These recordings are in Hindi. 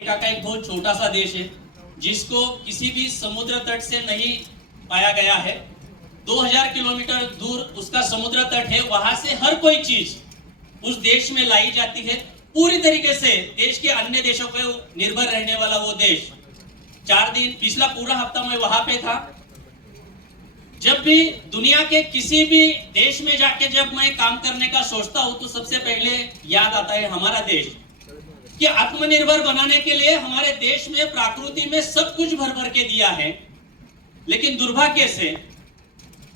अमेरिका का एक बहुत छोटा सा देश है जिसको किसी भी समुद्र तट से नहीं पाया गया है। 2000 किलोमीटर दूर उसका समुद्र तट है। वहां से हर कोई चीज उस देश में लाई जाती है। पूरी तरीके से देश के अन्य देशों पे निर्भर रहने वाला वो देश। 4 दिन पिछला पूरा हफ्ता मैं वहां पे था। जब भी दुनिया के किसी भी देश में जाके जब मैं काम करने का सोचता हूं तो सबसे पहले याद आता है हमारा देश कि आत्मनिर्भर बनाने के लिए हमारे देश में प्रकृति में सब कुछ भर भर के दिया है। लेकिन दुर्भाग्य से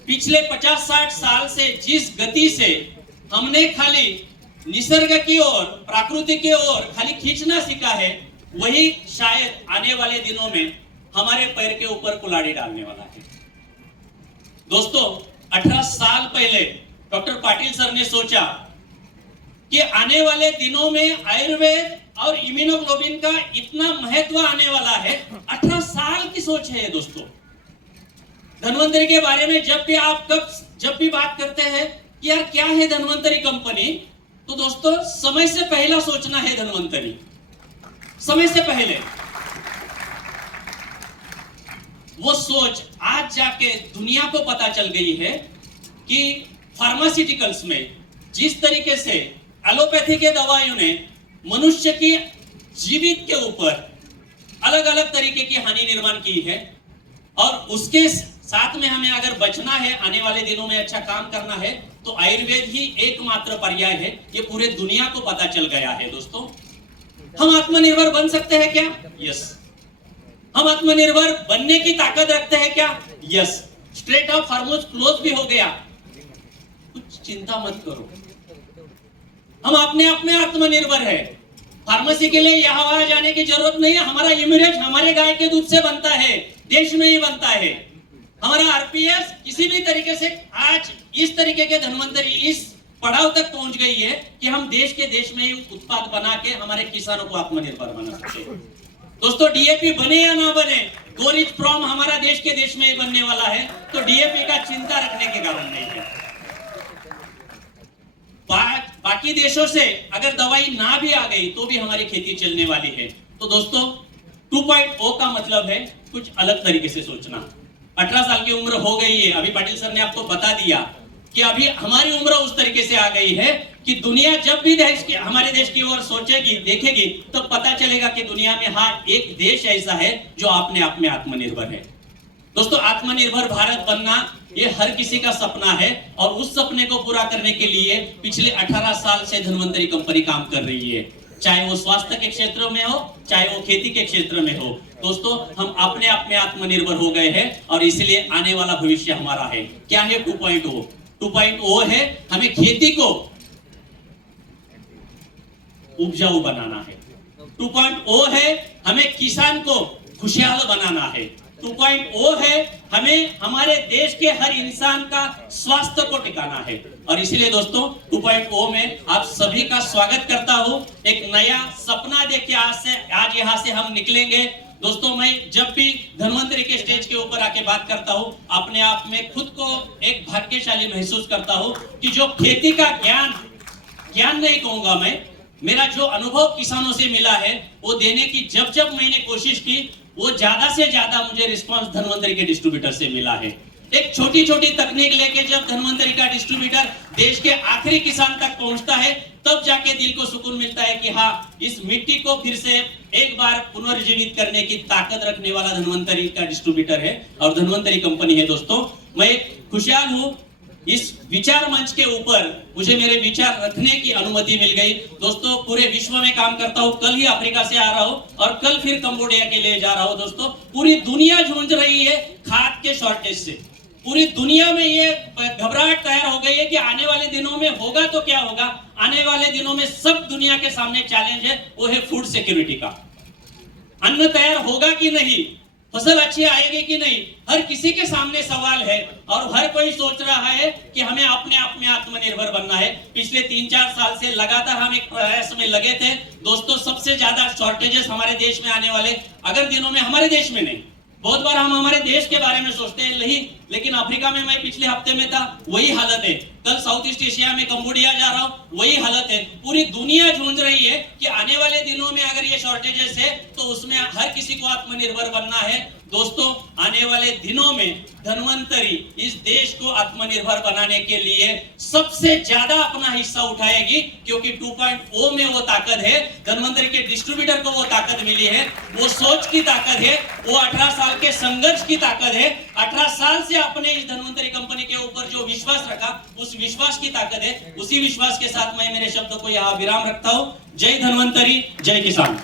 पिछले 50-60 साल से जिस गति से हमने खाली निसर्ग की ओर प्रकृति की ओर खाली खींचना सीखा है, वही शायद आने वाले दिनों में हमारे पैर के ऊपर कुल्हाड़ी डालने वाला है। दोस्तों, 18 साल पहले डॉक्टर पाटिल सर ने सोचा कि आने वाले दिनों में आयुर्वेद और इम्यूनोग्लोबिन का इतना महत्व आने वाला है। 18 साल की सोच है दोस्तों। धन्वंतरी के बारे में जब भी बात करते हैं कि यार क्या है धन्वंतरी कंपनी, तो दोस्तों समय से पहला सोचना है धन्वंतरी। समय से पहले वो सोच आज जाके दुनिया को पता चल गई है कि फार्मास्यूटिकल्स में जिस तरीके से एलोपैथी के दवाइयों ने मनुष्य की जीवित के ऊपर अलग अलग तरीके की हानि निर्माण की है, और उसके साथ में हमें अगर बचना है, आने वाले दिनों में अच्छा काम करना है, तो आयुर्वेद ही एकमात्र पर्याय है। ये पूरे दुनिया को पता चल गया है। दोस्तों, हम आत्मनिर्भर बन सकते हैं क्या? यस। हम आत्मनिर्भर बनने की ताकत रखते हैं क्या? यस। स्ट्रेट ऑफ हार्मोज क्लोज भी हो गया, कुछ चिंता मत करो, हम अपने आप में आत्मनिर्भर है। फार्मेसी के लिए यहाँ वहां जाने की जरूरत नहीं है। हमारा इम्यूनिटी हमारे गाय के दूध से बनता है, देश में ही बनता है। हमारा आरपीएस किसी भी तरीके से आज इस तरीके के धन्वंतरी इस पड़ाव तक पहुंच गई है कि हम देश में ही उत्पाद बना के हमारे किसानों को आत्मनिर्भर बना सकते हैं। दोस्तों, डीएपी बने या ना बने, गोरिच प्रॉम हमारा देश में ही बनने वाला है, तो डीएपी का चिंता रखने के कारण नहीं है। बाकी देशों से अगर दवाई ना भी आ गई तो भी हमारी खेती चलने वाली है। तो दोस्तों, 2.0 का मतलब है कुछ अलग तरीके से सोचना। 18 साल की उम्र हो गई है। अभी पाटिल सर ने आपको बता दिया कि अभी हमारी उम्र उस तरीके से आ गई है कि दुनिया जब भी हमारे देश की ओर सोचेगी, देखेगी, तो पता चलेगा कि दुनिया में हाँ एक देश ऐसा है जो अपने आप में आत्मनिर्भर है। दोस्तों, आत्मनिर्भर भारत बनना ये हर किसी का सपना है, और उस सपने को पूरा करने के लिए पिछले 18 साल से धन्वंतरी कंपनी काम कर रही है। चाहे वो स्वास्थ्य के क्षेत्र में हो, चाहे वो खेती के क्षेत्र में हो। दोस्तों, हम अपने आप में आत्मनिर्भर हो गए हैं, और इसलिए आने वाला भविष्य हमारा है। क्या है 2.0? 2.0 है हमें खेती को उपजाऊ बनाना है। 2.0 है हमें किसान को खुशहाल बनाना है। 2.0 है हमें हमारे देश के हर इंसान का स्वास्थ्य को टिकाना है। और इसलिए दोस्तों, 2.0 में आप सभी का स्वागत करता हूं। एक नया सपना देख के आज यहाँ से हम निकलेंगे। दोस्तों, मैं जब भी धन्वंतरी के स्टेज के ऊपर आके बात करता हूं, अपने आप में खुद को एक भाग्यशाली महसूस करता हूं कि जो खेती का ज्ञान नहीं कहूंगा मैं, मेरा जो अनुभव किसानों से मिला है वो देने की जब मैंने कोशिश की, वो ज्यादा से ज्यादा मुझे रिस्पांस धन्वंतरी के डिस्ट्रीब्यूटर से मिला है। एक छोटी छोटी तकनीक लेके जब धन्वंतरी का डिस्ट्रीब्यूटर देश के आखिरी किसान तक पहुंचता है, तब जाके दिल को सुकून मिलता है कि हाँ, इस मिट्टी को फिर से एक बार पुनर्जीवित करने की ताकत रखने वाला धन्वंतरी का डिस्ट्रीब्यूटर है और धन्वंतरी कंपनी है। दोस्तों, मैं खुशहाल हूँ। इस विचार मंच के ऊपर मुझे मेरे विचार रखने की अनुमति मिल गई। दोस्तों, पूरे विश्व में काम करता हूँ। कल ही अफ्रीका से आ रहा हूँ और कल फिर कंबोडिया के लिए जा रहा हूँ। दोस्तों, पूरी दुनिया जूझ रही है खाद के शॉर्टेज से। पूरी दुनिया में ये घबराहट तैयार हो गई है कि आने वाले दिनों में होगा तो क्या होगा। आने वाले दिनों में सब दुनिया के सामने चैलेंज है, वो है फूड सिक्योरिटी का। अन्न तैयार होगा कि नहीं, फसल अच्छी आएगी कि नहीं, हर किसी के सामने सवाल है, और हर कोई सोच रहा है कि हमें अपने आप में आत्मनिर्भर बनना है। पिछले 3-4 साल से लगातार हम एक प्रयास में लगे थे। दोस्तों, सबसे ज्यादा शॉर्टेजेस हमारे देश में आने वाले अगर दिनों में, हमारे देश में नहीं, बहुत बार हम हमारे देश के बारे में सोचते हैं, लेकिन अफ्रीका में मैं पिछले हफ्ते में था, वही हालत है। कल साउथ ईस्ट एशिया में कंबोडिया जा रहा हूं, वही हालत है। पूरी दुनिया जूझ रही है कि आने वाले दिनों में अगर ये शॉर्टेजेस है तो उसमें हर किसी को आत्मनिर्भर बनना है। दोस्तों, आने वाले दिनों में धन्वंतरी इस देश को आत्मनिर्भर बनाने के लिए सबसे ज्यादा अपना हिस्सा उठाएगी, क्योंकि 2.0 में वो ताकत है, धन्वंतरी के डिस्ट्रीब्यूटर को वो ताकत मिली है, वो सोच की ताकत है, वो 18 साल के संघर्ष की ताकत है। 18 साल से आपने इस धन्वंतरी कंपनी के ऊपर जो विश्वास रखा, उस विश्वास की ताकत है। उसी विश्वास के साथ मैं मेरे शब्दों को यहाँ विराम रखता हूँ। जय धन्वंतरी, जय किसान।